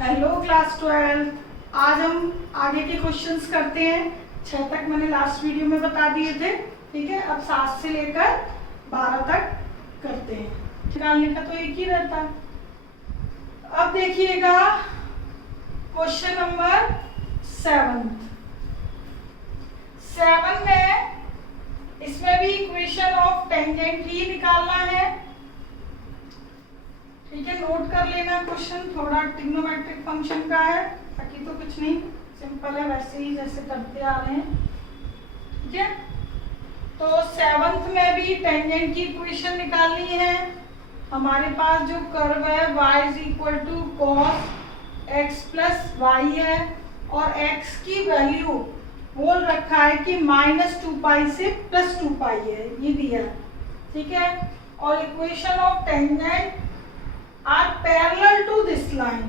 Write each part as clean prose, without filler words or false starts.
Hello class 12। आज हम आगे के क्वेश्चंस करते हैं। 6 तक मैंने लास्ट वीडियो में बता दिए थे, ठीक है। अब 7 से लेकर 12 तक करते हैं। निकालने का तो एक ही रहता। अब देखिएगा क्वेश्चन नंबर 7 में, इसमें भी इक्वेशन ऑफ टेंजेंट ही निकालना है, ठीक है। नोट कर लेना, क्वेश्चन थोड़ा ट्रिग्नोमेट्रिक फंक्शन का है, बाकी तो कुछ नहीं, सिंपल है, वैसे ही जैसे करते आ रहे हैं, ठीक है। तो 7th में भी टेंजेंट की इक्वेशन निकालनी है। हमारे पास जो कर्व है y = cos x + y है और x की वैल्यू बोल रखा है कि -2π से +2π है, ये दिया, ठीक है। और equation of tangent are parallel to this line.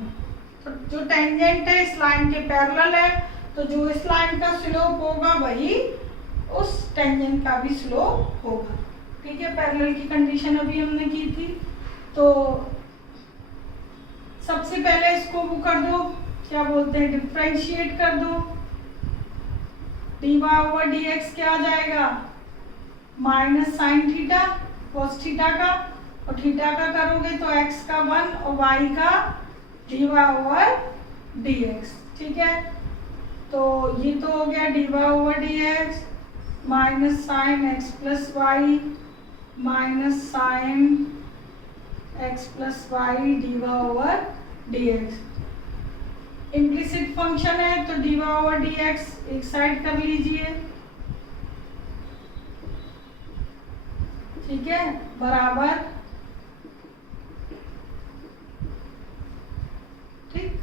तो जो टेंजेंट है इस लाइन के पैरेलल है, तो जो इस लाइन का स्लोप होगा वही उस टेंजेंट का भी स्लोप होगा, ठीक है। पैरेलल की कंडीशन अभी हमने की थी। तो सबसे पहले इसको वो कर दो, क्या बोलते हैं, डिफरेंशिएट कर दो। dy/dx क्या आ जाएगा, -sin थीटा cos थीटा का, और थीटा का करोगे तो x का 1 और y का dy/dx, ठीक है। तो ये तो हो गया dy/dx -sin x + y -sin x + y dy/dx। Implicit function है तो dy/dx एक साइड कर लीजिए, ठीक है, बराबर, ठीक।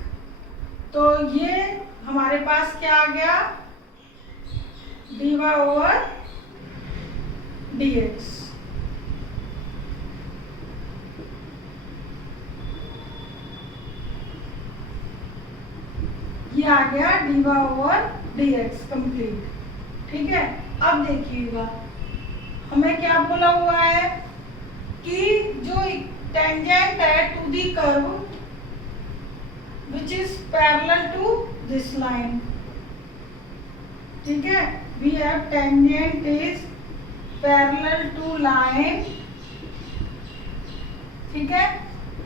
तो ये हमारे पास क्या आ गया, dy/dx। ये आ गया dy/dx कंप्लीट, ठीक है। अब देखिएगा हमें क्या बोला हुआ है कि जो टेंजेंट है to the curve which is parallel to this line, ठीक है। we have tangent is parallel to line, ठीक है।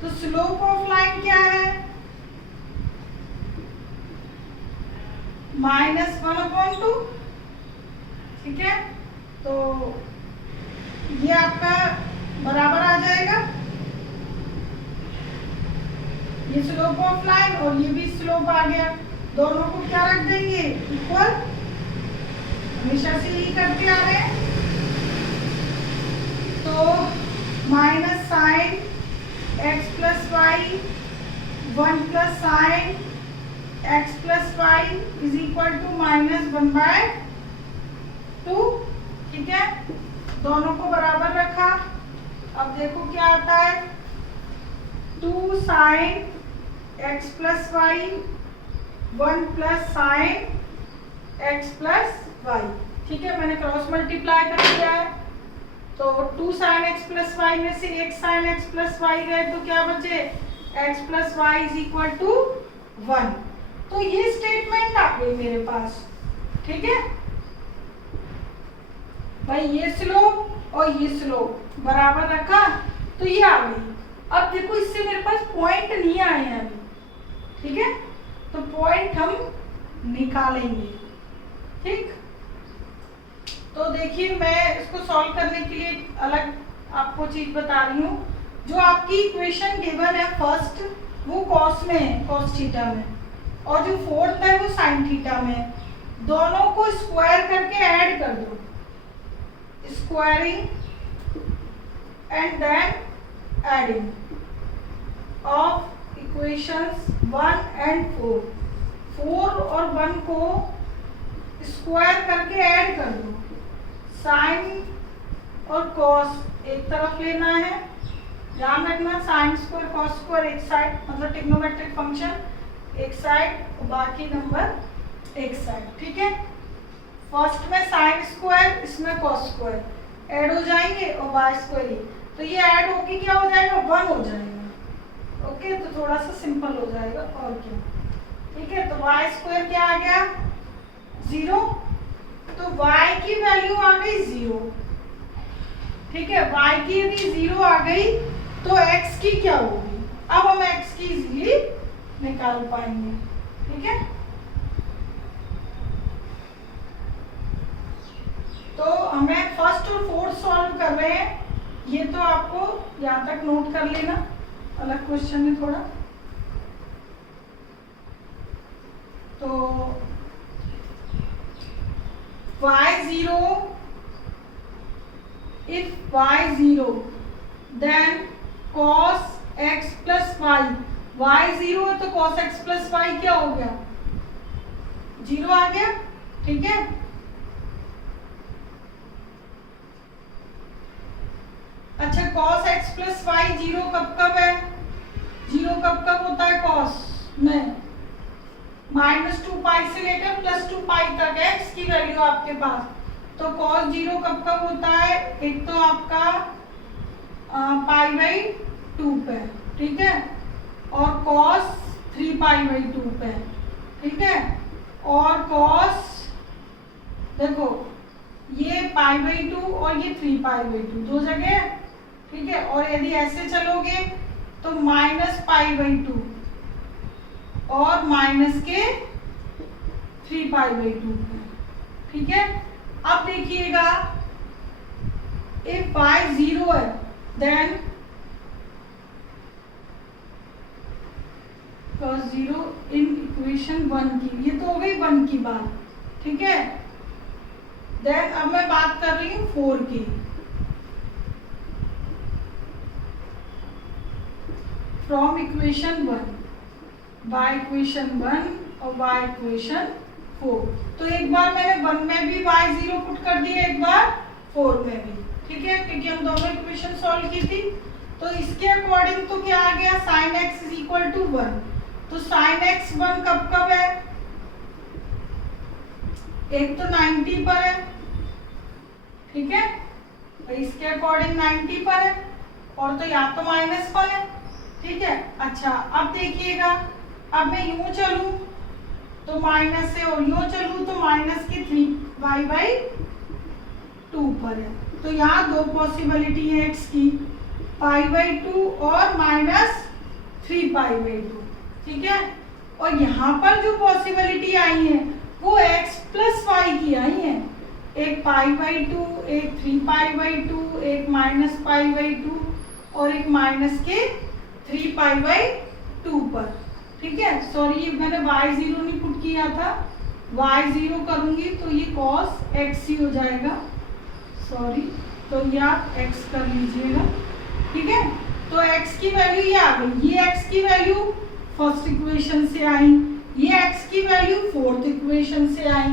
तो स्लोप ऑफ लाइन क्या है, -1/2, ठीक है। तो ये आपका बराबर आ जाएगा, ये स्लोप ऑफ लाइन और ये भी स्लोप आ गया। दोनों को क्या रख देंगे, इक्वल, हमेशा से यही करते आ रहे हैं। तो -sin x + y 1 + sin x + y = -1/2, ठीक है। दोनों को बराबर रखा। अब देखो क्या आता है, 2 sin x + y 1 + sin x + y, ठीक है। मैंने क्रॉस मल्टीप्लाई कर दिया है, तो 2 sin x + y में से 1 sin x + y गए तो क्या बचे, x + y = 1। तो ये स्टेटमेंट आ गई मेरे पास, ठीक है भाई। ये स्लोप और ये स्लोप बराबर रखा तो ये आ गई। अब देखो इससे मेरे पास पॉइंट नहीं आए हैं अभी, ठीक है। तो पॉइंट हम निकालेंगे, ठीक। तो देखिए मैं इसको सॉल्व करने के लिए अलग आपको चीज बता रही हूँ। जो आपकी इक्वेशन गिवन है फर्स्ट, वो कॉस में है, cos थीटा में, और जो फोर्थ है वो sin थीटा में। दोनों को स्क्वायर करके ऐड कर दो, squaring and then adding of equations 1 और 4 और 1 को स्क्वायर करके ऐड कर दो। साइन और कॉस एक तरफ लेना है, ध्यान रखना, साइन स्क्वायर कॉस स्क्वायर एक साइड, मतलब ट्रिग्नोमेट्रिक फंक्शन एक साइड और बाकी नंबर एक साइड, ठीक है। फर्स्ट में साइन स्क्वायर, इसमें कॉस स्क्वायर ऐड हो जाएंगे और वाई स्क्वायर, तो ये ऐड होके क्या हो जाएगा, 1 हो जाएगा, ओके। तो थोड़ा सा सिंपल हो जाएगा। जाएगा और क्या। ठीक है, तो वाई स्क्वायर क्या आ गया 0, तो y की वैल्यू आ गई 0। ठीक है, y की यदि 0 आ गई तो x की क्या होगी, अब हम x की इजीली निकाल पाएंगे। ठीक है, तो हमें फर्स्ट और फोर्थ सॉल्व कर रहे हैं, ये तो आपको यहाँ तक नोट कर लेना, अलग क्वेश्चन है थोड़ा। तो y0, if y0 then cos x plus y, y0 है तो cos x plus y क्या हो गया 0 आ गया। ठीक है, अच्छा cos x plus y 0 कब कब है, 0 कब कब होता है cos में, -2 पाई से लेकर +2 पाई तक x की वैल्यू आपके पास, तो cos 0 कब कब होता है, एक तो आपका π/2 पे, ठीक है, और cos 3π/2 पे, ठीक है, और cos देखो ये π/2 और ये 3π/2 दो जगह। ठीक है, और यदि ऐसे चलोगे तो -π/2 और माइनस के 3π/2। ठीक है, अब देखिएगा if y 0 है देन cos 0 इन इक्वेशन 1 की, ये तो हो गई 1 की बात। ठीक है, देन अब मैं बात कर रही हूँ 4 की। फ्रॉम इक्वेशन 1 बाय इक्वेशन 1 और बाय इक्वेशन 4, तो एक बार मैंने 1 में भी y0 पुट कर दिया, एक बार 4 में भी। ठीक है, क्योंकि हम दोनों इक्वेशन सॉल्व की थी, तो इसके अकॉर्डिंग तो क्या आ गया sin x = 1, तो sin x 1 कब कब है, एक तो 90 पर है। ठीक है, तो इसके अकॉर्डिंग 90 पर है, और तो या तो -1 है। ठीक है, अच्छा अब देखिएगा, अब मैं यूं चलूं तो माइनस से, और यूं चलूं तो माइनस की 3π/2 पर है, तो यहाँ दो पॉसिबिलिटी है x की, π/2 और -3π/2। ठीक है, और यहाँ पर जो पॉसिबिलिटी आई है वो x + y की आई है, एक π/2, एक 3π/2, एक -π/2 और एक माइनस के 3π/2 पर। ठीक है, सॉरी मैंने y0 नहीं पुट किया था, y0 करूंगी तो ये cos x ही हो जाएगा, सॉरी, तो ये आप x कर लीजिएगा। ठीक है, तो x की वैल्यू ये आ गई, ये x की वैल्यू फर्स्ट इक्वेशन से आई, ये x की वैल्यू फोर्थ इक्वेशन से आई।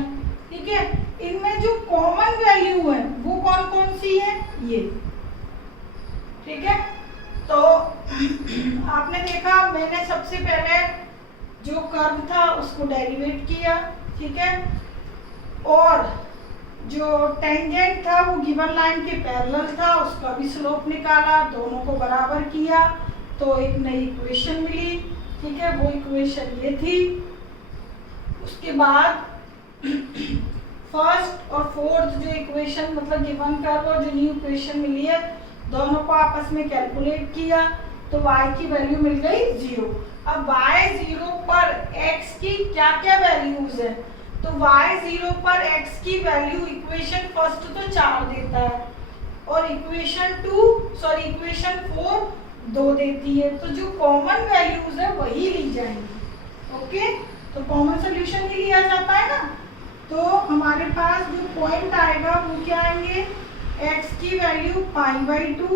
ठीक है, इनमें जो कॉमन वैल्यू है वो कौन कौन सी है, ये। ठीक है, तो आपने देखा मैंने सबसे पहले जो कर्व था उसको डेरिवेट किया। ठीक है, और जो टेंजेंट था वो गिवन लाइन के पैरेलल था, उसका भी स्लोप निकाला, दोनों को बराबर किया तो एक नई इक्वेशन मिली। ठीक है, वो इक्वेशन ये थी। उसके बाद फर्स्ट और फोर्थ जो इक्वेशन मतलब गिवन कर्व और जो न्यू इक्वेशन मिली है, दोनों को आपस में कैलकुलेट किया तो y की वैल्यू मिल गई 0। अब y0 पर x की क्या क्या वैल्यूज है, तो y0 पर x की वैल्यू इक्वेशन फर्स्ट तो 4 देता है और इक्वेशन 4 2 देती है, तो जो कॉमन वैल्यूज है वही ली जाएंगी। ओके, तो कॉमन सोल्यूशन ही लिया जाता है ना, तो हमारे पास जो पॉइंट आएगा वो क्या आएंगे, x की वैल्यू π/2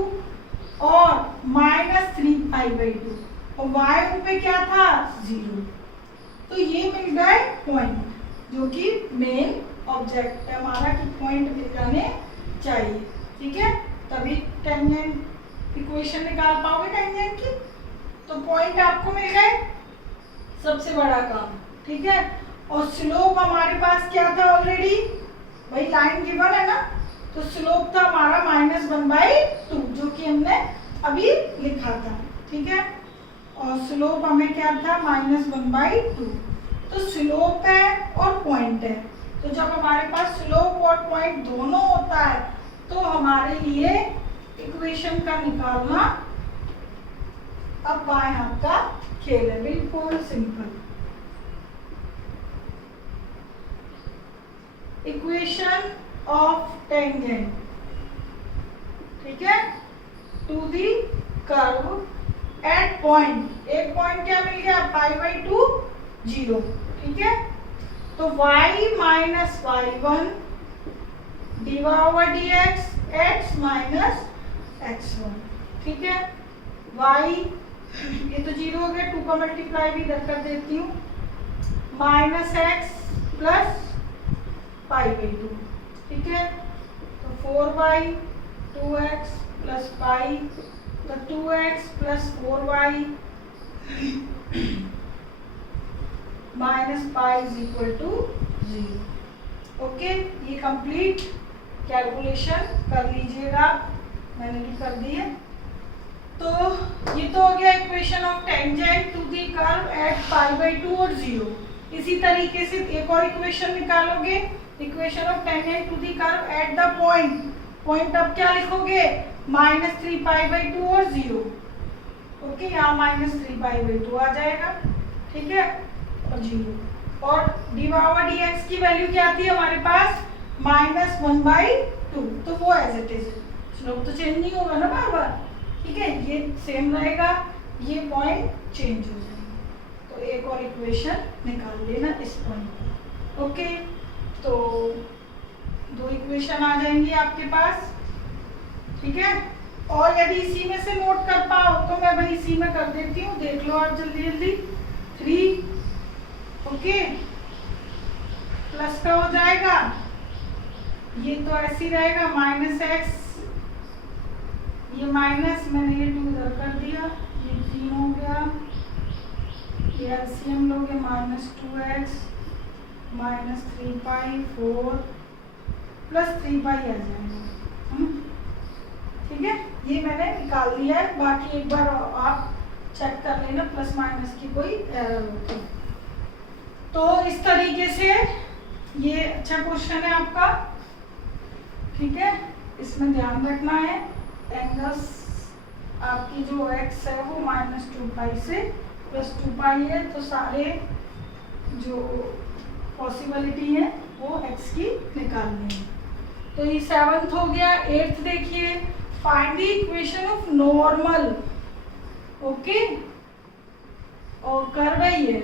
और -3π/2 और y पे क्या था 0, तो ये मिल गए पॉइंट जो कि मेन ऑब्जेक्ट है हमारा कि पॉइंट मिल जाने चाहिए। ठीक है, तभी टेंजेंट इक्वेशन निकाल पाओगे टेंजेंट की, तो पॉइंट आपको मिल गए, सबसे बड़ा काम। ठीक है, और स्लोप हमारे पास क्या था ऑलरेडी, भाई लाइन गिवन है ना, तो स्लोप था हमारा -1/2 जो कि हमने अभी लिखा था। ठीक है, और स्लोप हमें क्या था -1/2। तो स्लोप है और पॉइंट है, तो जब हमारे पास स्लोप और पॉइंट दोनों होता है तो हमारे लिए इक्वेशन का निकालना अब बाएं हाथ का खेल है, बिल्कुल सिंपल। इक्वेशन ऑफ टेंजेंट, ठीक है, to the curve at point, एक पॉइंट क्या मिल गया π/2 0, ठीक है। तो y minus y1 dx x minus x1, ठीक है। y ये तो 0 हो गया, 2 का मल्टीप्लाई भी इधर कर देती हूँ, माइनस x प्लस π/2, ठीक है। तो 4y 2x प्लस पाई, तो 2x प्लस 4y minus pi is equal to 0। Okay, ये कंप्लीट कैलकुलेशन कर लीजिएगा, मैंने भी कर दी है। तो ये तो हो गया equation of tangent to the curve at π/2 और 0। इसी तरीके से एक और इक्वेशन निकालोगे, equation of tangent to the curve at the point, point अब क्या लिखोगे -3π/2 और 0। ओके, यहाँ -3π/2 आ जाएगा, ठीक है, और 0। और dx की वैल्यू क्या आती है हमारे पास -1/2, तो वो एज इट इज, स्लोप तो चेंज नहीं होगा ना बार बार, ठीक है, ये सेम रहेगा, ये पॉइंट चेंज हो जाएगा। तो एक और इक्वेशन निकाल लेना इस पॉइंट पर। ओके, तो 2 इक्वेशन आ जाएंगी आपके पास, ठीक है। और यदि इसी में से नोट कर पाओ तो मैं वही इसी में कर देती हूँ, देख लो आप जल्दी जल्दी। 3 ओके प्लस का हो जाएगा, ये तो ऐसे ही रहेगा -x, ये माइनस, मैंने ये 2 इधर कर दिया, ये 3 हो गया, ये एलसीएम लोगे -2x -3π 4 प्लस 3π आ जाएगा, ठीक है। ये मैंने निकाल दिया है, बाकी एक बार आप चेक कर लेना प्लस माइनस की कोई एरर होती। तो इस तरीके से ये अच्छा क्वेश्चन है आपका, ठीक है, इसमें ध्यान रखना है एंगल्स आपकी जो x है वो -2π से +2π है, तो सारे जो पॉसिबिलिटी है वो x की निकालनी है। तो ये 7th हो गया। 8th देखिए, find the equation of normal, okay, और कर्व है ये,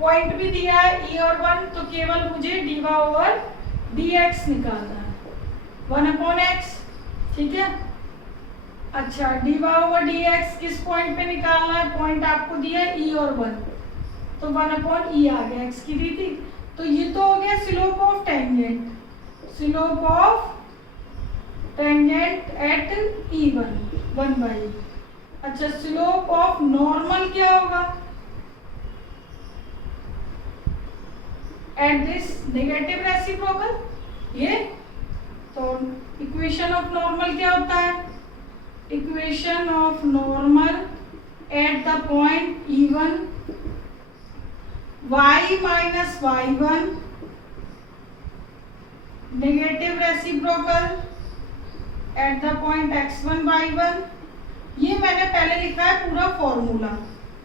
पॉइंट भी दिया है e और 1, तो केवल मुझे dy/dx निकालना है 1/x, ठीक है। अच्छा, dy/dx किस पॉइंट पे निकालना है, पॉइंट आपको दिया है e और 1, तो 1/e आ गया, x की दी थी। तो ये तो हो गया slope of tangent, slope of tangent at e1 1/e। अच्छा, स्लोप ऑफ नॉर्मल क्या होगा एट दिस नेगेटिव रेसिप्रोकल, ये तो इक्वेशन ऑफ नॉर्मल क्या होता है, equation of normal at the point e1 y minus y1 negative reciprocal eight the point x1 y1। ये मैंने पहले लिखा है पूरा फॉर्मूला,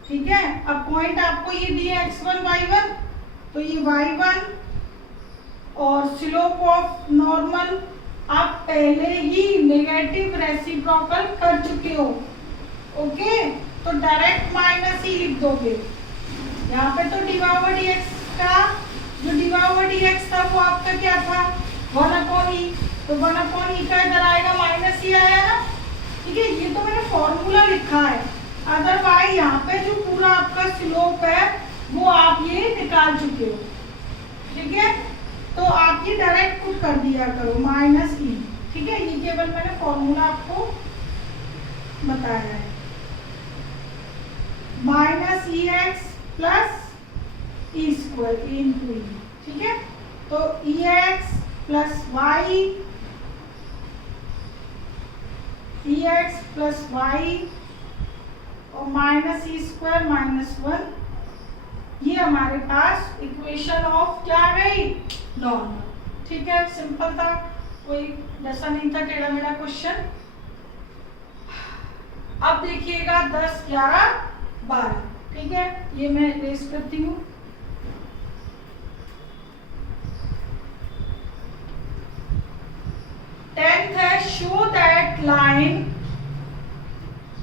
ठीक है। अब पॉइंट आपको ये दिया x1 y1, तो ये y1 और स्लोप ऑफ नॉर्मल आप पहले ही नेगेटिव रेसिप्रोकल कर चुके हो, ओके, तो डायरेक्ट माइनस ही लिख दोगे। यहाँ पे तो dy/dx का जो dy/dx था वो आपका क्या था 1/e, तो 1/e का इधर आएगा माइनस ही आया ना, ठीक है। ये तो मैंने फॉर्मूला लिखा है, अदरवाइज यहाँ पे जो पूरा आपका स्लोप है वो आप ये निकाल चुके हो, ठीक है। तो आप ये डायरेक्ट पुट कर दिया करो -e, ठीक है। ये केवल मैंने फॉर्मूला आपको बताया है, -ex प्लस e², ठीक है। तो ex प्लस y और माइनस ई स्क्वायर माइनस 1, ये हमारे पास इक्वेशन ऑफ क्या आ गई, नॉर्मल। ठीक है, सिंपल था, कोई जैसा नहीं था टेढ़ा मेढ़ा क्वेश्चन। अब देखिएगा 10, 11, 12। ठीक है, ये मैं रेस करती हूँ। टेंथ है, show that line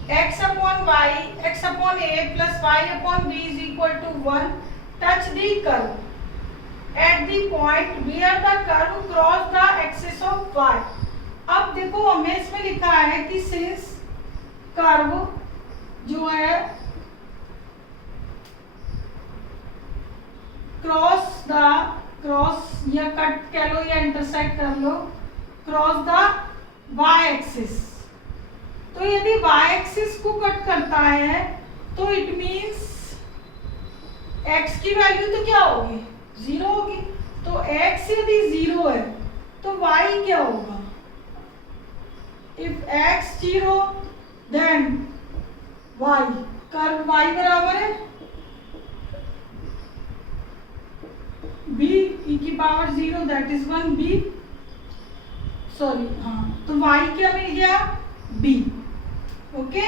x upon y, x upon a plus y upon b is equal to 1 touch the curve at the point where the curve cross the axis of y। अब देखो हमें इसमें लिखा है कि since curve जो है cross या कट कह लो या इंटरसेक्ट कर लो, क्रॉस द वाई एक्सिस। तो यदि वाई एक्सिस को कट करता है तो इट मींस x की वैल्यू तो क्या होगी, 0 होगी। तो x यदि 0 है तो y क्या होगा, if x 0 then y, curve y बराबर है b e की power 0 that is 1 b, sorry हाँ, तो y क्या मिल गया, b। Okay,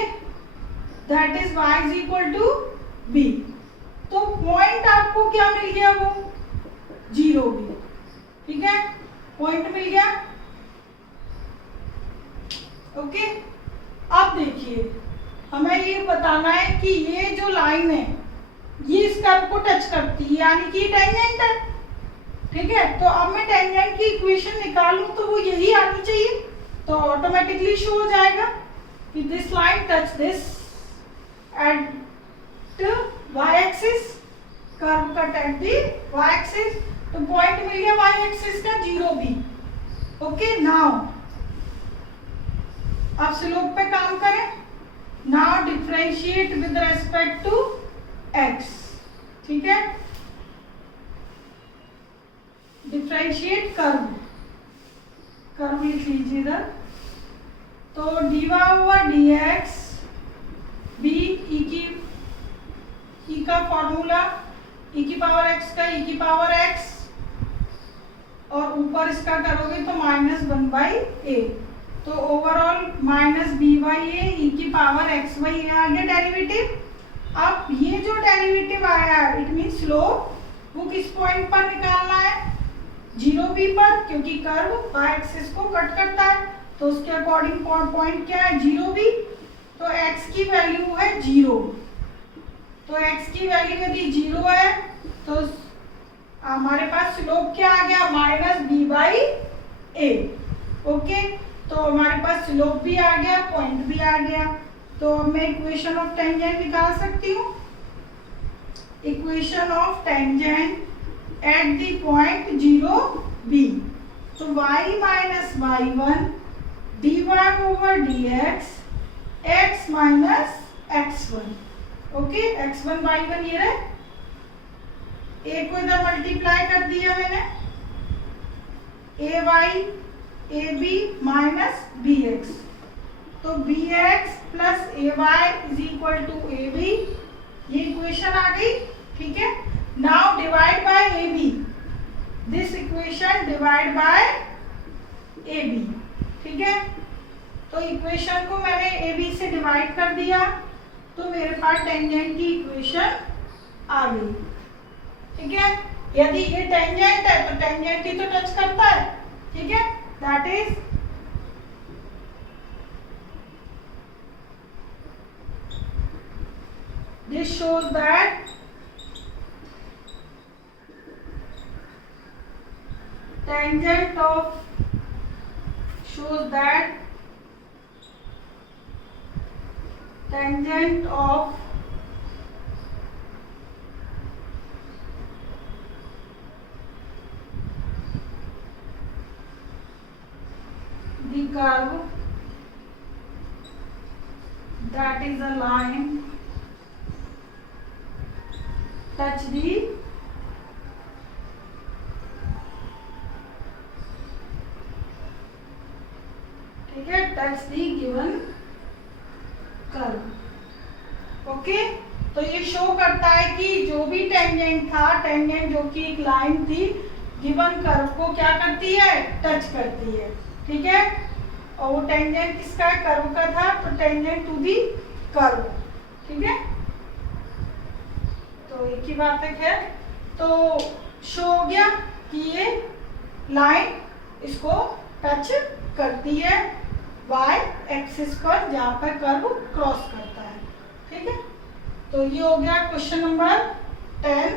that is y is equal to b। तो पॉइंट आपको क्या मिल गया, वो 0 भी। ठीक है, पॉइंट मिल गया। ओके, अब देखिए हमें ये बताना है कि ये जो लाइन है ये इस कर्व को टच करती है, यानी कि टेंजेंट है। ठीक है, तो अब मैं टेंजेंट की इक्वेशन निकालूं तो वो यही आनी चाहिए, तो ऑटोमेटिकली शो हो जाएगा कि this line touch this at y axis, curve cut at the y axis. तो पॉइंट मिल गया वाई एक्सिस का 0 भी। ओके, नाउ अब स्लोप पे काम करें। Now differentiate with respect to x. ठीक है, डिफरेंशिएट कर्व लिख लीजिए इधर। तो d y over d x b e का फॉर्मूला ई की पावर एक्स का ई की पावर एक्स, और ऊपर इसका करोगे तो -1/a, तो ओवरऑल -b/a ई की पावर x बाई ए आ गया डेरिवेटिव। अब ये जो डेरिवेटिव आया इट मीन स्लोप, वो किस पॉइंट पर निकालना है, 0b पर, क्योंकि कर्व y एक्सिस को कट करता है, तो उसके अकॉर्डिंग पॉइंट क्या है, 0b। तो x की वैल्यू है 0, तो x की वैल्यू यदि 0 है तो हमारे पास स्लोप क्या आ गया, -b/a। ओके, तो हमारे पास स्लोप भी आ गया, पॉइंट भी आ गया। तो मैं इक्वेशन ऑफ टेंजेंट निकाल सकती हूँ। Equation of tangent at the point 0b, तो y minus y1 dy over dx x minus x1। Okay, x1 y1 ये रहे, a को इधर मल्टीप्लाई कर दिया मैंने, ay ab माइनस bx, तो bx plus ay is equal to ab, ये इक्वेशन आ गई। ठीक है, now divide by ab, this equation divide by ab। ठीक है, तो इक्वेशन को मैंने ab से डिवाइड कर दिया, तो मेरे पास टेंजेंट की इक्वेशन आ गई। ठीक है, यदि ये टेंजेंट है तो टेंजेंट ही तो टच करता है। ठीक है, that is this shows that tangent of the curve that is a line touch the ठीक है, टच दी गिवन कर्व। तो ये शो करता है कि जो भी टेंजेंट था, टेंजेंट जो कि एक लाइन थी, गिवन कर्व को क्या करती है, टच करती है। ठीक है, और वो टेंजेंट किसका है, कर्व का था, तो टेंजेंट टू दी कर्व। ठीक है, तो एक ही बात है। खैर, तो शो हो गया कि ये लाइन इसको टच करती है y एक्सिस पर, जहां पर कर्व क्रॉस करता है। ठीक है, तो ये हो गया क्वेश्चन नंबर 10।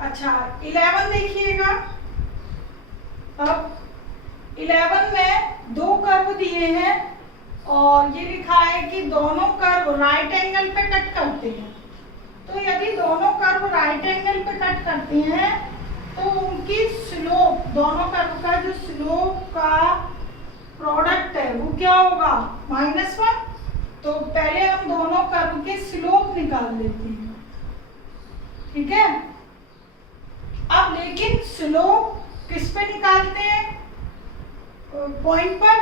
अच्छा, 11 देखिएगा। अब 11 में दो कर्व दिए हैं और ये लिखा है कि दोनों कर्व राइट एंगल पे कट करते हैं। तो यदि दोनों कर्व राइट एंगल पे कट करते हैं तो उनकी स्लोप, दोनों कर्व का जो स्लोप का प्रोडक्ट है वो क्या होगा, -1। तो पहले हम दोनों कर्व के स्लोप निकाल लेते हैं। ठीक है, अब लेकिन स्लोप किस पे निकालते हैं, पॉइंट पर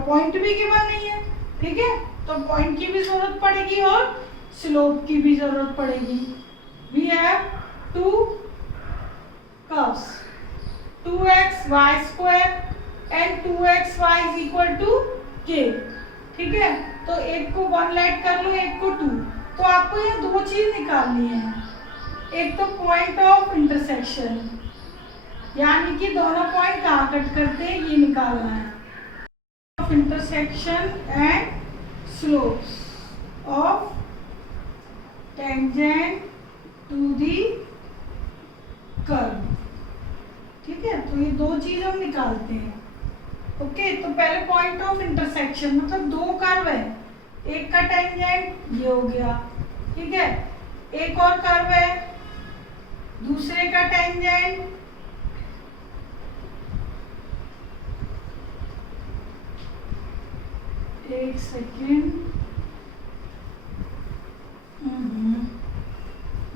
पॉइंट भी गिवन नहीं है। ठीक है, तो पॉइंट की भी जरूरत पड़ेगी और स्लोप की भी जरूरत पड़ेगी। We have two curves, 2xy² and 2xy is equal to k। ठीक है, तो एक को 1 लेट कर लो, एक को 2। तो आपको ये दो चीज निकालनी है, एक तो पॉइंट ऑफ इंटरसेक्शन, यानी कि दोनों पॉइंट कहाँ कट करते हैं ये निकालना है, of intersection and slopes of tangent to the curve. ठीक है, तो ये दो चीज हम निकालते हैं। ओके, तो पहले पॉइंट ऑफ इंटरसेक्शन, मतलब दो कर्व है, एक का टेंजेंट ये हो गया। ठीक है, एक और कर्व है, दूसरे का टेंजेंट, एक सेकेंड,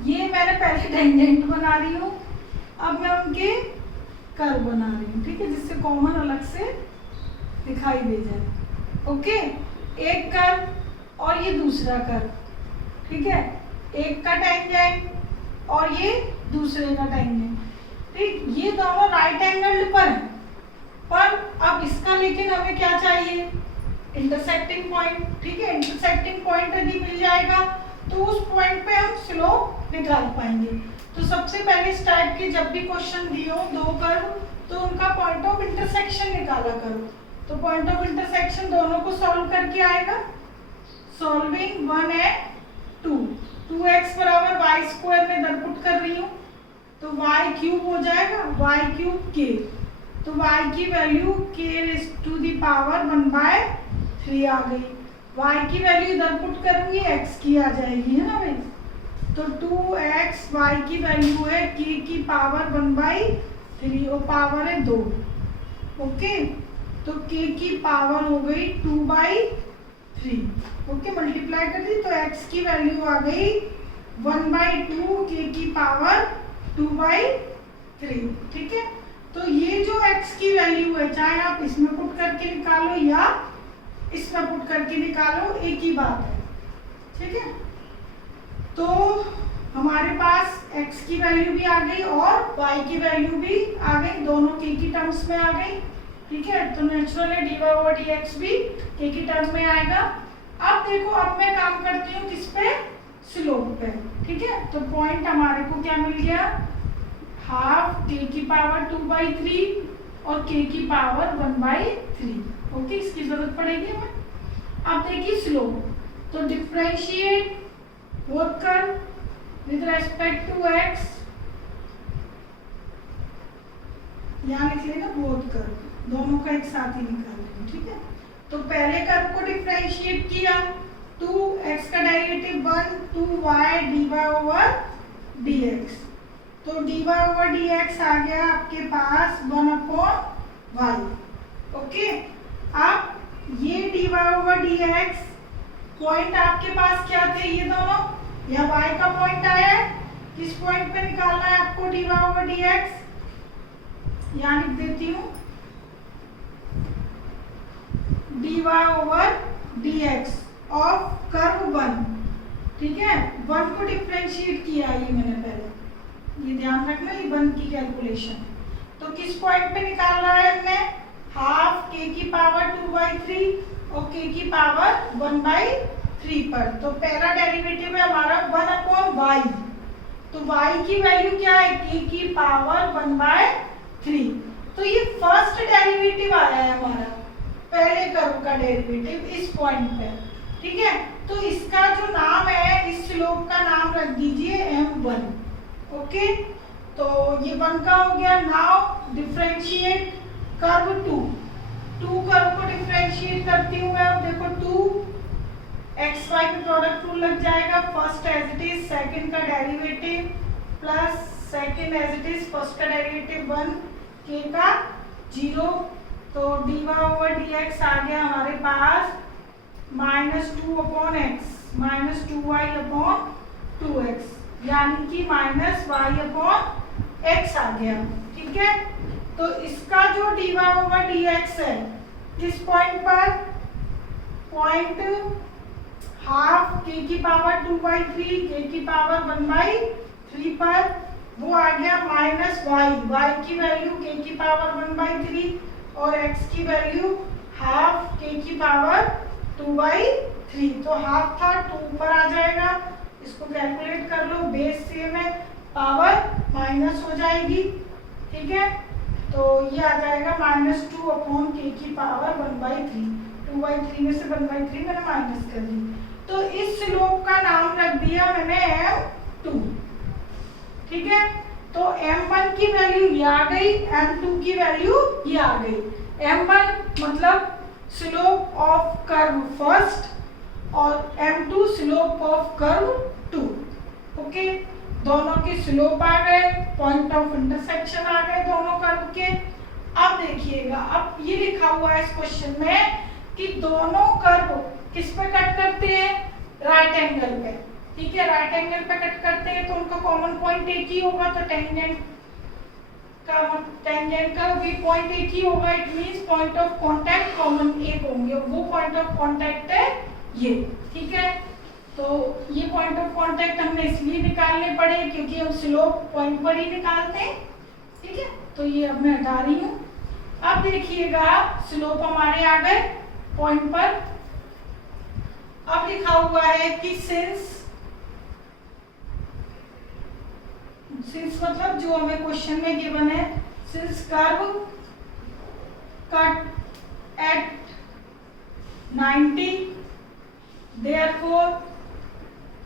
ये मैंने पहले टेंजेंट बना रही हूँ, अब मैं उनके कर्व बना रही हूँ। ठीक है, जिससे कॉमन अलग से दिखाई दे जाए। ओके, एक कर्व और ये दूसरा कर्व। ठीक है, एक का टेंजेंट और ये दूसरे का टेंजेंट। ठीक, ये दोनों राइट एंगल पर है, पर अब इसका लेकिन हमें क्या चाहिए, इंटरसेक्टिंग पॉइंट। ठीक है, इंटरसेक्टिंग पॉइंट यदि मिल जाएगा तो उस पॉइंट पे हम स्लोप निकाल पाएंगे। तो सबसे पहले इस टाइप के जब भी क्वेश्चन दिए हो दो कर्व, तो उनका पॉइंट ऑफ इंटरसेक्शन निकाला करो। तो पॉइंट ऑफ इंटरसेक्शन दोनों को सॉल्व करके आएगा, सॉल्विंग 1 and 2, 2x बराबर y² में इधर पुट कर रही हूँ, तो y³ हो जाएगा, y³ k। तो y की वैल्यू k⁻⁴ आ गई। y की वैल्यू इधर पुट करूंगी, x की आ जाएगी, है ना भाई। तो 2x, y की वैल्यू है k⁻⁴ और पावर है 2। ओके, तो k की पावर हो गई 2/3। ओके, मल्टीप्लाई कर दी तो x की वैल्यू आ गई 1/2 k⁻²/3। ठीक है, तो ये जो x की वैल्यू है, चाहे आप इसमें पुट करके निकालो या इसमें पुट करके निकालो, एक ही बात है। ठीक है, तो हमारे पास x की वैल्यू भी आ गई और y की वैल्यू भी आ गई, दोनों k की टर्म्स में आ गई। ठीक है, तो नेचुरल है dy/dx भी k की टर्म में आएगा। अब देखो, अब मैं काम करती हूँ किस पे, स्लोप पे। ठीक है, तो पॉइंट हमारे को क्या मिल गया, हाफ k⁻²/3 और k⁻⁴ ओके, इसकी जरूरत पड़ेगी हमें। अब देखिए स्लोप, तो differentiate both curve with respect to x, यहाँ लिख लेना बोथ कर्व, दोनों का एक साथ ही निकाल लेंगे। ठीक है, तो पहले कर्व को डिफरेंशिएट किया, 2x का डेरिवेटिव 1, 2y dy/dx। तो dy/dx आ गया आपके पास 1/y। ओके, अब ये dy/dx पॉइंट आपके पास क्या थे, ये दोनों, यह y का पॉइंट आया है, किस पॉइंट पे निकालना है आपको dy/dx, यहाँ लिख देती हूँ dy/dx ऑफ कर्व 1 ठीक है, 1 को डिफरेंशिएट किया ये मैंने पहले, ये ध्यान रखना, ये 1 की कैलकुलेशन। तो किस पॉइंट पे निकाल रहा है हमने, हाफ k की पावर 2/3 और k की पावर 1/3 पर। तो पहला डेरिवेटिव है हमारा 1/y, तो y की वैल्यू क्या है, k की पावर 1/3। तो ये फर्स्ट डेरिवेटिव आया है हमारा, पहले कर्व का डेरिवेटिव इस पॉइंट पे, ठीक है। तो इसका जो नाम है, इस स्लोप का नाम रख दीजिए m1, ओके। तो ये 1 का हो गया। नाउ डिफरेंशिएट कर्व 2 कर्व को डिफरेंशिएट करती हूँ मैं। अब देखो 2 xy पे प्रोडक्ट रूल लग जाएगा, first as it is, second का derivative plus second as it is, first का डेरिवेटिव 1, k का 0। तो dy/dx आ गया हमारे पास -2/x -2y/2x, यानी कि -y/x आ गया, ठीक है। तो इसका जो dy/dx है इस पॉइंट पर, पॉइंट हाफ k की पावर 2/3 k की पावर 1/3 पर, वो आ गया -y की वैल्यू k की पावर 1/3 और x की वैल्यू हाफ k की पावर 2/3। तो हाफ था 2 ऊपर आ जाएगा, इसको कैलकुलेट कर लो, बेस सेम है, पावर माइनस हो जाएगी, ठीक है। तो ये आ जाएगा -2/k की पावर 1/3, 2/3 में से 1/3 मैंने माइनस कर दी। तो इस स्लोप का नाम रख दिया मैंने m2, ठीक है। तो m1 की वैल्यू ये आ गई, m2 की वैल्यू ये आ गई। m1 मतलब स्लोप ऑफ कर्व फर्स्ट और m2 slope of curve 2, okay. दोनों की स्लोप आ गए, पॉइंट ऑफ इंटरसेक्शन आ गए दोनों कर्व के। अब देखिएगा, अब ये लिखा हुआ है इस क्वेश्चन में कि दोनों कर्व किस पे कट करते हैं, राइट एंगल पे, ठीक है। राइट एंगल पे कट करते हैं तो उनका कॉमन पॉइंट एक ही होगा, तो टेंजेंट का भी पॉइंट एक ही होगा, it means point of contact common एक होंगे, वो पॉइंट ऑफ कांटेक्ट है ये, ठीक है। तो ये पॉइंट ऑफ कांटेक्ट हमने इसलिए निकालने पड़े क्योंकि हम स्लोप पॉइंट पर ही निकालते हैं, ठीक है। तो ये अब मैं हटा रही हूँ। अब देखिएगा स्लोप हमारे आ गए पॉइंट पर। अब लिखा हुआ है कि सिंस मतलब जो हमें क्वेश्चन में गिवन है, since curve cut at 90, therefore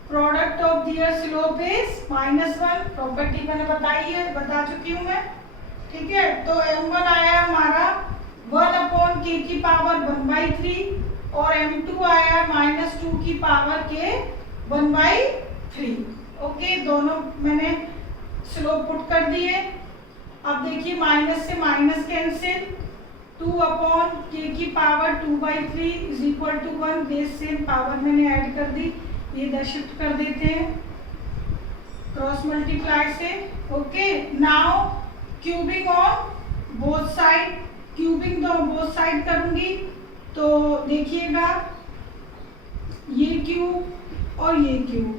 product of their slope is -1। Property मैंने बताई है, बता चुकी हूँ मैं, ठीक है। तो m1 आया हमारा 1/k की पावर 1/3 और m2 आया -2 की पावर के 1/3, ओके। दोनों मैंने स्लोप पुट कर दिए। अब देखिए माइनस से माइनस कैंसिल, 2/k की power 2/3 is equal to 1, base same power मैंने ऐड कर दी, ये इधर शिफ्ट कर देते हैं क्रॉस मल्टीप्लाई से, okay. Now cubing on both side, cubing to both side करूंगी, तो देखिएगा ये क्यूब और ये क्यूब,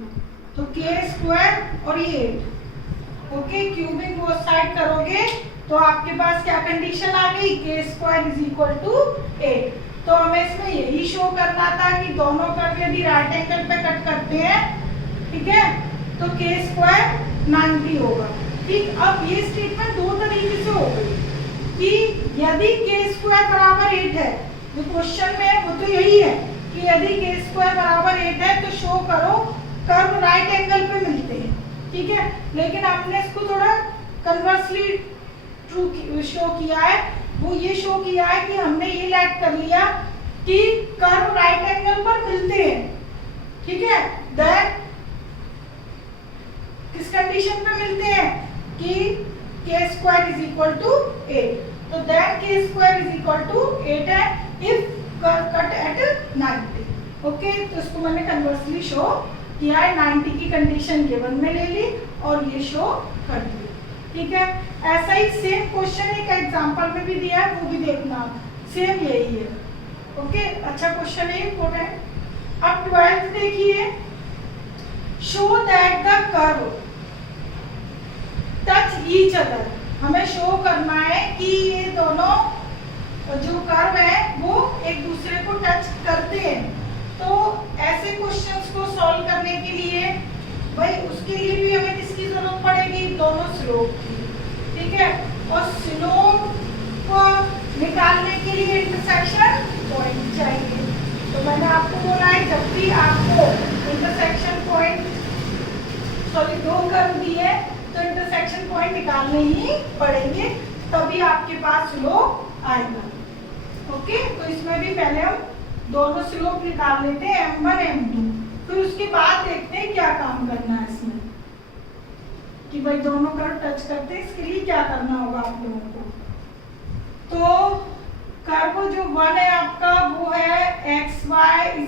तो k² और ये 8, ओके। क्यूबिंग बोथ साइड करोगे तो आपके पास क्या कंडीशन आ गई, k² इज इक्वल टू 8। तो हमें इसमें यही शो करना था कि दोनों कर्व यदि राइट एंगल पे कट करते हैं, ठीक है, तो k² 90 होगा, ठीक। अब ये स्टेटमेंट दो तरीके से हो गई कि यदि k² बराबर 8 है, जो क्वेश्चन में वो तो यही है कि यदि k² बराबर 8 है तो शो करो कर्व राइट एंगल पे मिलते हैं, ठीक है। लेकिन आपने इसको थोड़ा कन्वर्सली ट्रू शो किया है, वो ये शो किया है कि हमने ये लेट कर लिया कि कर्व राइट एंगल पर मिलते हैं, ठीक है। देन किस कंडीशन पे मिलते हैं कि k² इज इक्वल टू 8, तो then k² is equal to 8 है if curve cut at 90, okay. तो इसको मैंने कन्वर्सली शो किया है, 90 की कंडीशन गिवन में ले ली और ये शो कर दी, ठीक है। ऐसा ही सेम क्वेश्चन एक एग्जांपल में भी दिया है, वो भी देखना, सेम यही है, ओके। अच्छा क्वेश्चन है, इंपॉर्टेंट। अब 12th देखिए, show that the curve touch each other, हमें शो करना है कि ये दोनों जो कर्व है वो एक दूसरे को टच करते हैं। तो ऐसे क्वेश्चंस को सॉल्व करने के लिए भाई उसके लिए भी हमें किसकी जरूरत पड़ेगी, दोनों स्लोप की, ठीक है। और स्लोप को निकालने के लिए इंटरसेक्शन पॉइंट चाहिए। तो मैंने आपको बोला है जब भी आपको इंटरसेक्शन पॉइंट दो कर्व दिए तो इंटरसेक्शन पॉइंट निकालने ही पड़ेंगे, तभी आपके पास स्लोप आएगा। ओके, तो इसमें भी पहले हम दोनों स्लोप निकाल लेते हैं m1 m2, फिर उसके बाद देखते हैं क्या काम करना है इसमें कि भाई दोनों कर्व टच करते हैं, इसके लिए क्या करना होगा आप लोगों को। तो कर्व जो 1 है आपका वो है xy =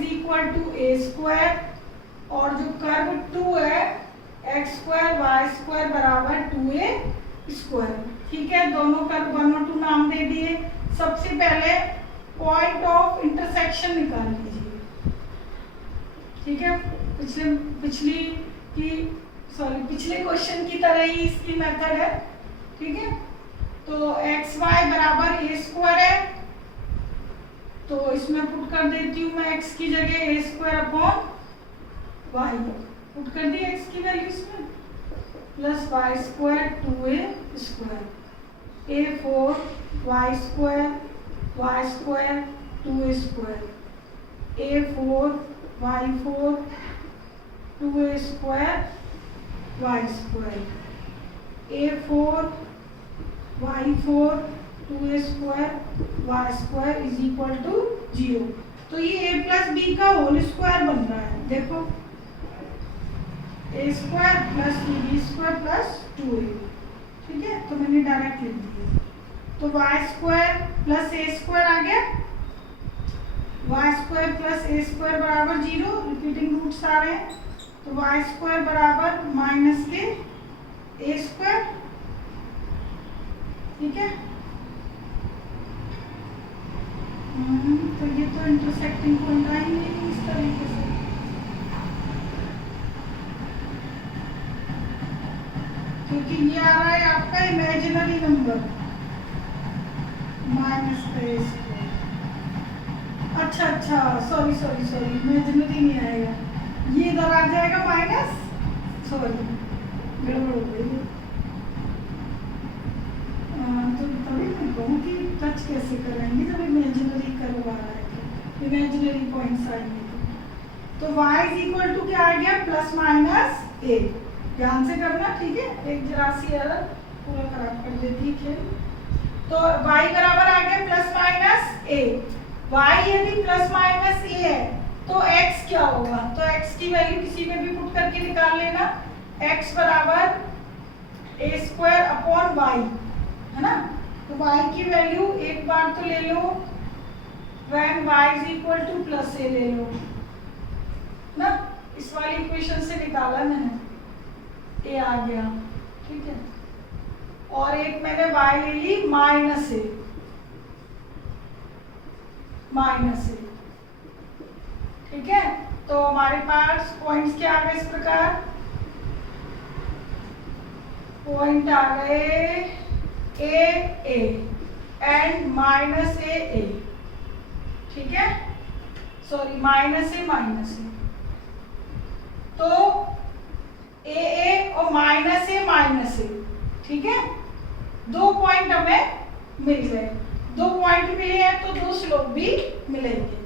a², और जो कर्व 2 है x² y² = 2a², ठीक है। दोनों कर्व 1 और 2 नाम दे दिए। सबसे पहले पॉइंट ऑफ इंटरसेक्शन निकाल लीजिए, ठीक है। पिछले क्वेश्चन की तरह ही इसकी मेथड है, ठीक है। तो xy = a² है, तो इसमें पुट कर देती हूँ मैं x की जगह a²/y, पुट कर दी x की वैल्यू इसमें, plus y² 2a², a4 y² y² 2a², a4 y4 2a² y², a4 y4 2a² y² = 0। तो ये a + b का होल स्क्वायर बन रहा है, देखो a² + b² + 2a, ठीक है। तो मैंने डायरेक्ट लिख दिया, तो y² + a² आ गया, y² + a² = 0, रिपीटिंग रूट्स आ रहे हैं, तो y² = -a², ठीक है। तो ये तो इंटरसेक्टिंग पॉइंट आ ही नहीं इस तरीके से, क्योंकि ये आ रहा है आपका इमेजिनरी नंबर -a²। अच्छा, सॉरी इमेजिनरी नहीं आएगा, ये इधर आ जाएगा गड़बड़ हो गई। तो तभी मैं कहूँ कि टच कैसे करेंगे जब इमेजिनरी कर्व आ रहा है, इमेजिनरी पॉइंट्स आएंगे। तो y = क्या आ गया, +-a, ध्यान से करना, ठीक है। एक जरा सी एरर पूरा खराब कर देती है खेल। तो y बराबर आ गया +-a, y यदि +-a है तो x क्या होगा, तो x की वैल्यू किसी में भी पुट करके निकाल लेना, x = a²/y, है ना। तो y की वैल्यू एक बार तो ले लो, when y = +a ले लो ना, इस वाली इक्वेशन से निकाला मैंने, a आ गया, ठीक है। और एक मैंने y ले ली -a, ठीक है। तो हमारे पास पॉइंट्स क्या आ गए इस प्रकार, पॉइंट आ गए a एंड -a, ठीक है, सॉरी -a। तो a और -a, ठीक है, दो पॉइंट हमें मिल गए, दो पॉइंट मिले हैं तो दो स्लोप भी मिलेंगे।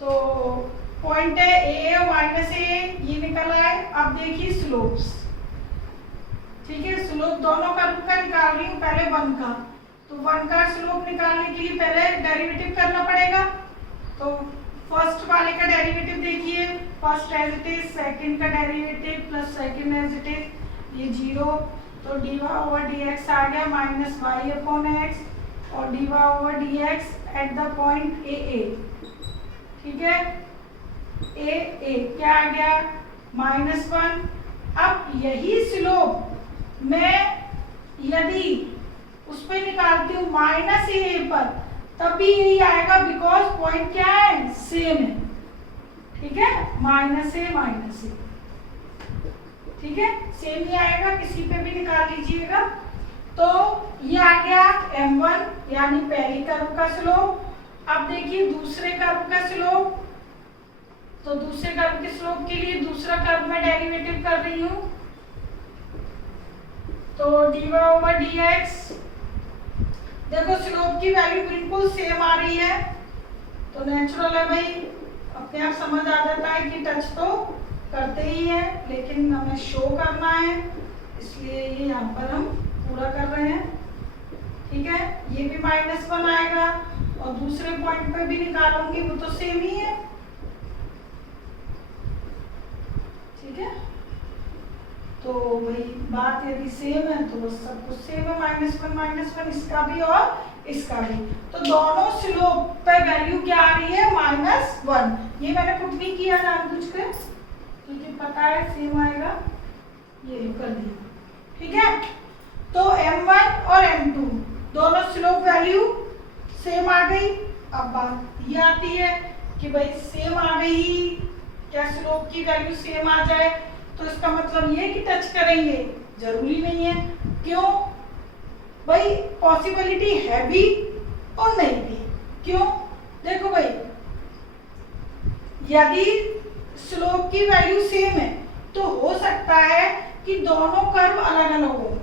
तो पॉइंट है a और -a, ये निकल आए। अब देखिए स्लोप्स, ठीक है। स्लोप दोनों का निकाल रही हूँ, पहले 1 का, तो 1 का स्लोप निकालने के लिए पहले डेरिवेटिव करना पड़ेगा। तो फर्स्ट वाले का डेरिवेटिव देखिए, first as it is, second का derivative plus second as it is, ये 0, तो dy/dx आ गया -y/x, और dy/dx eight the point a, ठीक है। a क्या आ गया, -1। अब यही स्लोप मैं यदि उस पर निकालती हूँ -a पर, तब भी यही आएगा, बिकॉज पॉइंट क्या है, सेम है, ठीक है, -a। ठीक है, सेम ही आएगा, किसी पे भी निकाल लीजिएगा। तो ये आ गया m1 यानी पहली कर्व का स्लोप। अब देखिए दूसरे कर्व का स्लोप, तो दूसरे कर्व के स्लोप के लिए दूसरा कर्व में डेरिवेटिव कर रही हूं, तो dy/dx। देखो स्लोप की वैल्यू बिल्कुल सेम आ रही है, तो नेचुरल है भाई, अपने आप समझ आ जाता है कि टच तो करते ही है, लेकिन हमें शो करना है, इसलिए ये यहाँ पर हम पूरा कर रहे हैं। ठीक है, ये भी -1 आएगा और दूसरे पॉइंट पे भी निकालूंगी, वो तो सेम ही है। ठीक है, तो भाई बात यदि सेम है तो बस सब कुछ सेम है, -1 इसका भी और इसका भी। तो दोनों स्लोप पे वैल्यू क्या आ रही है, -1। ये मैंने पुट नहीं किया जानबूझकर, क्योंकि पता है सेम आएगा, ये कर दिया। ठीक है, तो m1 और m2 दोनों स्लोप वैल्यू सेम आ गई। अब बात ये आती है कि भाई सेम आ गई, क्या स्लोप की वैल्यू सेम आ जाए तो इसका मतलब ये कि टच करेंगे, जरूरी नहीं है। क्यों भाई, पॉसिबिलिटी है भी और नहीं भी। क्यों, देखो भाई यदि स्लोप की वैल्यू सेम है तो हो सकता है कि दोनों कर्व अलग अलग हो।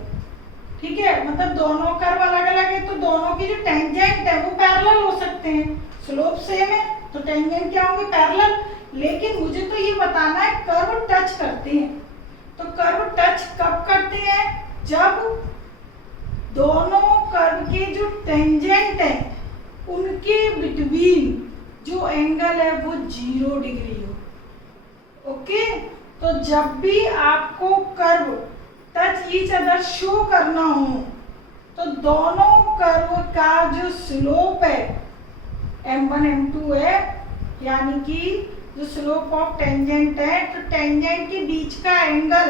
ठीक है, मतलब दोनों कर्व अलग अलग है तो दोनों की जो टेंजेंट है वो पैरेलल हो सकते हैं। स्लोप सेम है तो टेंजेंट क्या होंगे, पैरेलल। लेकिन मुझे तो ये बताना है कर्व टच करते हैं, तो कर्व टच कब करते हैं, जब दोनों कर्व के जो टेंजेंट है उनके बिटवीन जो एंगल है वो 0 डिग्री हो। ओके, तो जब भी आपको curve touch each other show करना हो तो दोनों कर्व का जो स्लोप है m1 m2 है, यानी कि जो स्लोप ऑफ टेंजेंट है, तो टेंजेंट के बीच का एंगल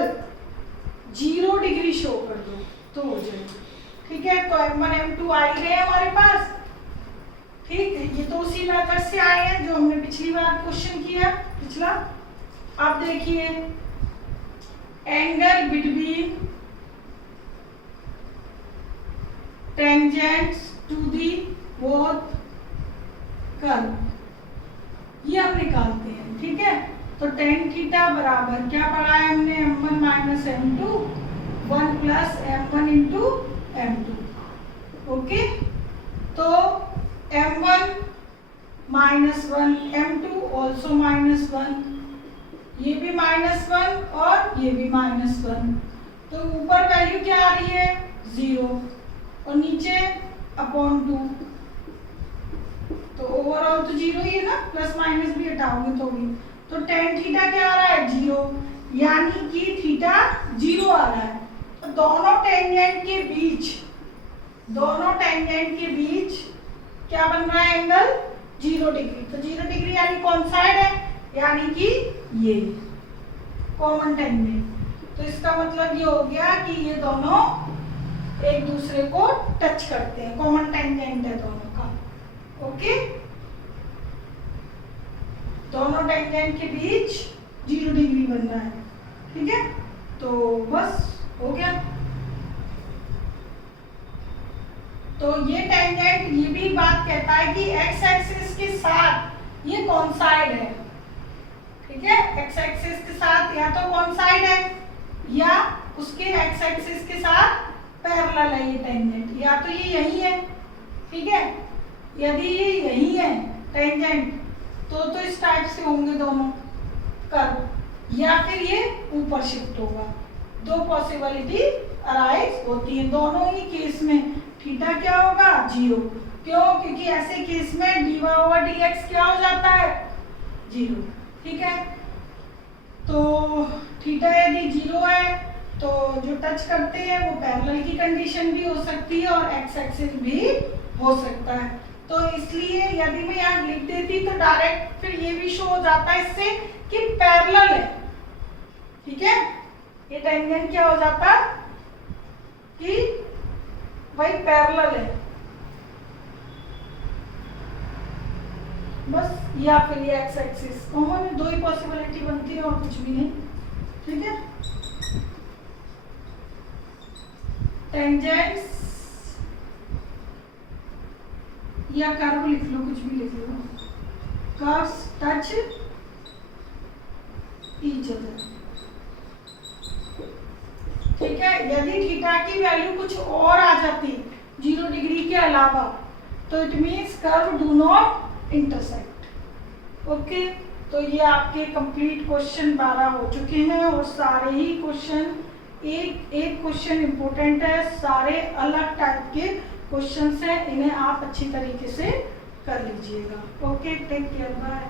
0 डिग्री शो कर दो तो हो जाएगा। ठीक है, तो m1 m2 आ ही गए हमारे पास। ठीक है, ये तो उसी मेथड से आए हैं जो हमने पिछली बार क्वेश्चन किया पिछला। अब देखिए angle between tangents to the both curve, ये हम निकालते हैं। ठीक है, तो tan थीटा बराबर क्या पढ़ा है हमने, m1 minus m2 1 plus m1 into m2। Okay, तो m1 -1 m2 ऑल्सो -1, ये भी -1 और ये भी -1, तो ऊपर वैल्यू क्या आ रही है 0 और नीचे /2, तो ओवरऑल तो 0 ही है ना, प्लस माइनस भी हटाओगे तो भी। तो tan थीटा क्या आ रहा है 0, यानी कि थीटा 0 आ रहा है। तो दोनों टेंजेंट के बीच क्या बन रहा है, एंगल 0 डिग्री। तो 0 डिग्री यानी कौन साइड है, यानी कि ये कॉमन टेंजेंट। तो इसका मतलब ये हो गया कि ये दोनों एक दूसरे को टच करते हैं, कॉमन टेंजेंट है दोनों का। ओके, दोनों टेंजेंट के बीच 0 डिग्री बन रहा है। ठीक है, तो बस हो गया। तो ये टेंजेंट ये भी बात कहता है कि एक्स एक्सिस के साथ ये कौन साइड है। ठीक है, एक्स एक्सिस के साथ या तो कौन साइड है या उसके एक्स एक्सिस के साथ पैरेलल है ये टेंजेंट, या तो ये यही है। ठीक है, यदि ये यही है टेंजेंट तो इस टाइप से होंगे दोनों कर्व, या फिर ये ऊपर शिफ्ट होगा। दो पॉसिबिलिटी अराइज होती है, दोनों ही केस में थीटा क्या होगा 0। क्यों, क्योंकि ऐसे केस में dy/dx क्या हो जाता है 0। ठीक है, तो थीटा यदि 0 है तो जो टच करते हैं वो पैरेलल की कंडीशन भी हो सकती है और एक्स एक्सिस भी हो सकता है। तो इसलिए यदि मैं यहाँ लिख देती तो डायरेक्ट फिर ये भी शो हो जाता है इससे कि पैरेलल है। ठीक है, ये टेंजेंट क्या हो जाता कि भाई पैरेलल है बस, या फिर ये एक्स एक्सिस कॉमन है। दो ही पॉसिबिलिटी बनती है और कुछ भी नहीं। ठीक है। टेंजेंट्स या कर्व लिख लो, कुछ भी लिख लो, कर्व्स टच ईच अदर। ठीक है, यदि थीटा की वैल्यू कुछ और आ जाती 0 डिग्री के अलावा तो it means curve do not intersect. Okay, तो ये आपके कंप्लीट क्वेश्चन 12 हो चुके हैं और सारे ही क्वेश्चन, एक एक क्वेश्चन इंपॉर्टेंट है, सारे अलग टाइप के क्वेश्चंस हैं, इन्हें आप अच्छी तरीके से कर लीजिएगा। Okay, take care, bye.